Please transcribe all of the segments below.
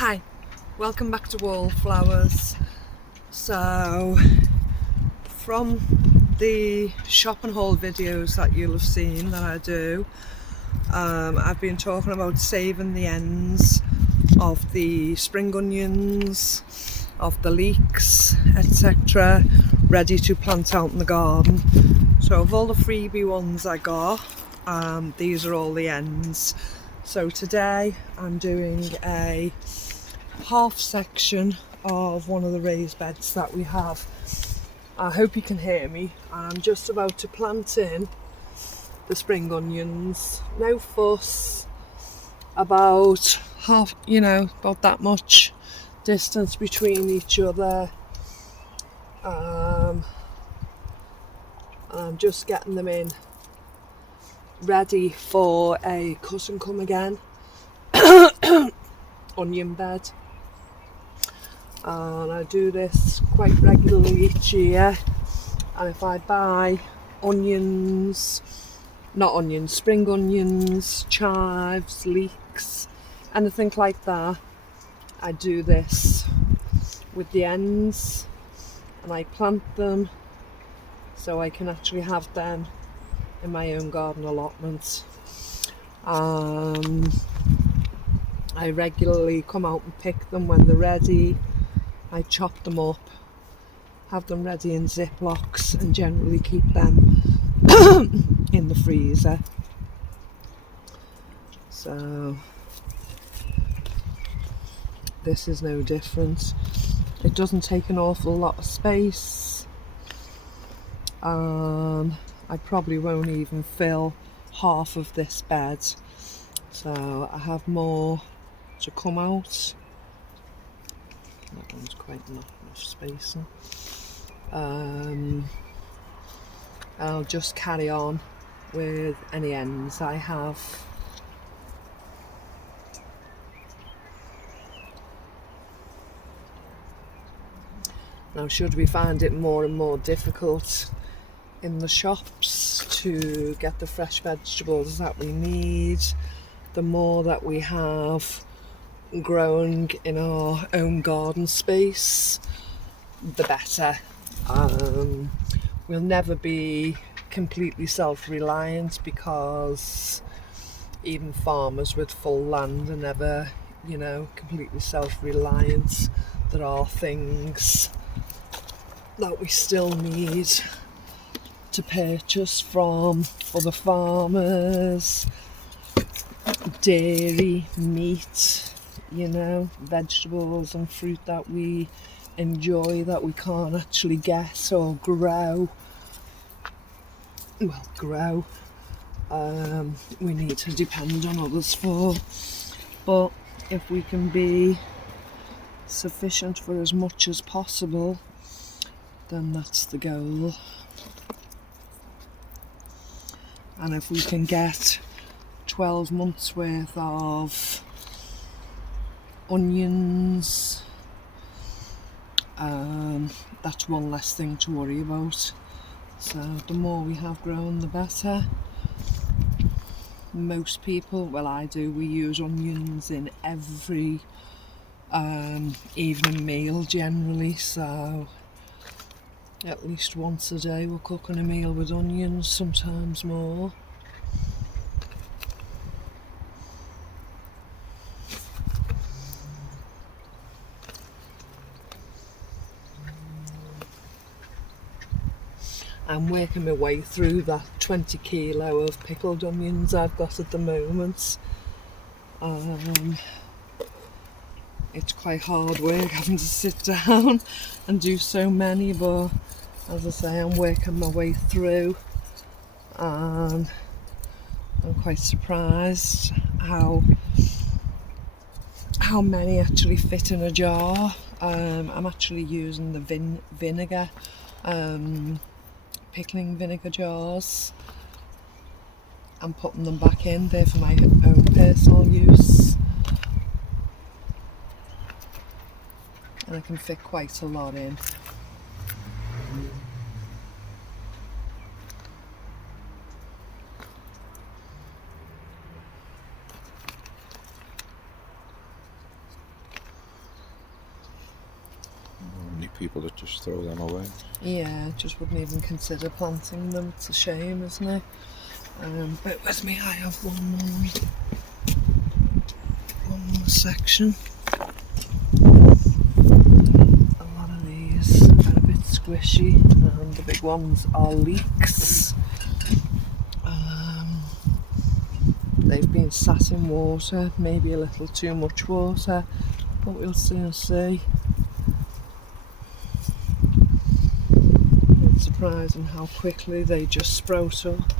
Hi, welcome back to Wallflowers. So, from the shop and haul videos that you'll have seen that I do, I've been talking about saving the ends of the spring onions, of the leeks, etc., ready to plant out in the garden. So of all the freebie ones I got, these are all the ends. So today I'm doing a half section of one of the raised beds that we have. I hope you can hear me. I'm just about to plant in the spring onions. No fuss, about half, about that much distance between each other. I'm just getting them in ready for a cut and come again onion bed. And I do this quite regularly each year, and if I buy spring onions, chives, leeks, anything like that, I do this with the ends and I plant them so I can actually have them in my own garden allotment. I regularly come out and pick them when they're ready. I chop them up, have them ready in Ziplocs, and generally keep them in the freezer. So this is no different. It doesn't take an awful lot of space. I probably won't even fill half of this bed, so I have more to come out. That one's quite enough spacing. I'll just carry on with any ends I have. Now, should we find it more and more difficult in the shops to get the fresh vegetables that we need, the more that we have growing in our own garden space, the better. We'll never be completely self-reliant, because even farmers with full land are never, completely self-reliant. There are things that we still need to purchase from other farmers, dairy, meat, vegetables and fruit that we enjoy that we can't actually get or grow. We need to depend on others for. But if we can be sufficient for as much as possible, then that's the goal. And if we can get 12 months worth of onions, that's one less thing to worry about. So the more we have grown, the better. Most people, well, I do, we use onions in every evening meal generally, so at least once a day we're cooking a meal with onions, sometimes more. I'm working my way through that 20 kilo of pickled onions I've got at the moment. It's quite hard work having to sit down and do so many, but as I say, I'm working my way through, and I'm quite surprised how many actually fit in a jar. I'm actually using the vinegar, pickling vinegar jars, and putting them back in there for my own personal use, and I can fit quite a lot in. people that just throw them away. Yeah, just wouldn't even consider planting them. It's a shame, isn't it? But with me, I have one more section. A lot of these are a bit squishy, and the big ones are leeks. They've been sat in water, maybe a little too much water, but we'll soon see. It's surprising how quickly they just sprout up.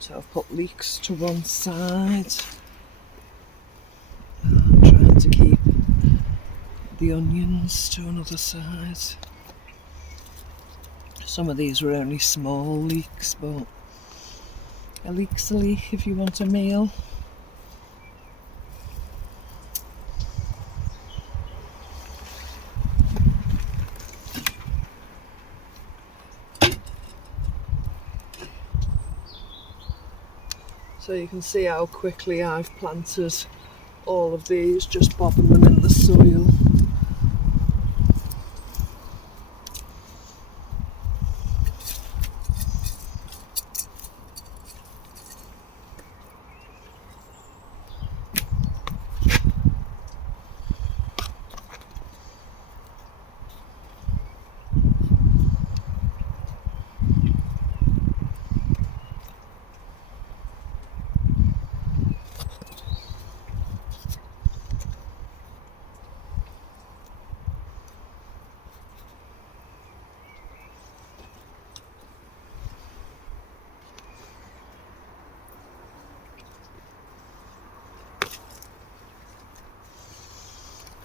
So I've put leeks to one side. I'm trying to keep the onions to another side. Some of these were only small leeks, but a leek's a leek if you want a meal. So you can see how quickly I've planted all of these, just bobbing them in the soil.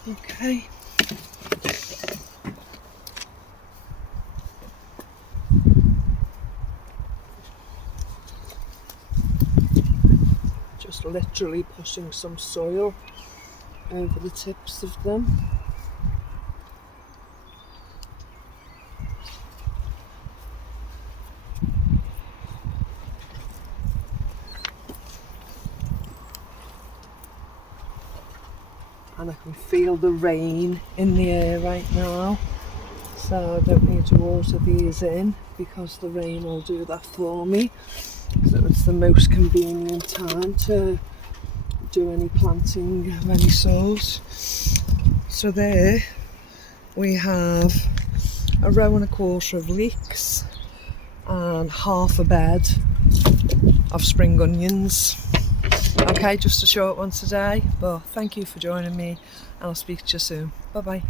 Okay. Just literally pushing some soil over the tips of them. And I can feel the rain in the air right now, so I don't need to water these in because the rain will do that for me. So it's the most convenient time to do any planting of any sort. So there we have a row and a quarter of leeks and half a bed of spring onions. Okay, just a short one today, but thank you for joining me, and I'll speak to you soon. Bye bye.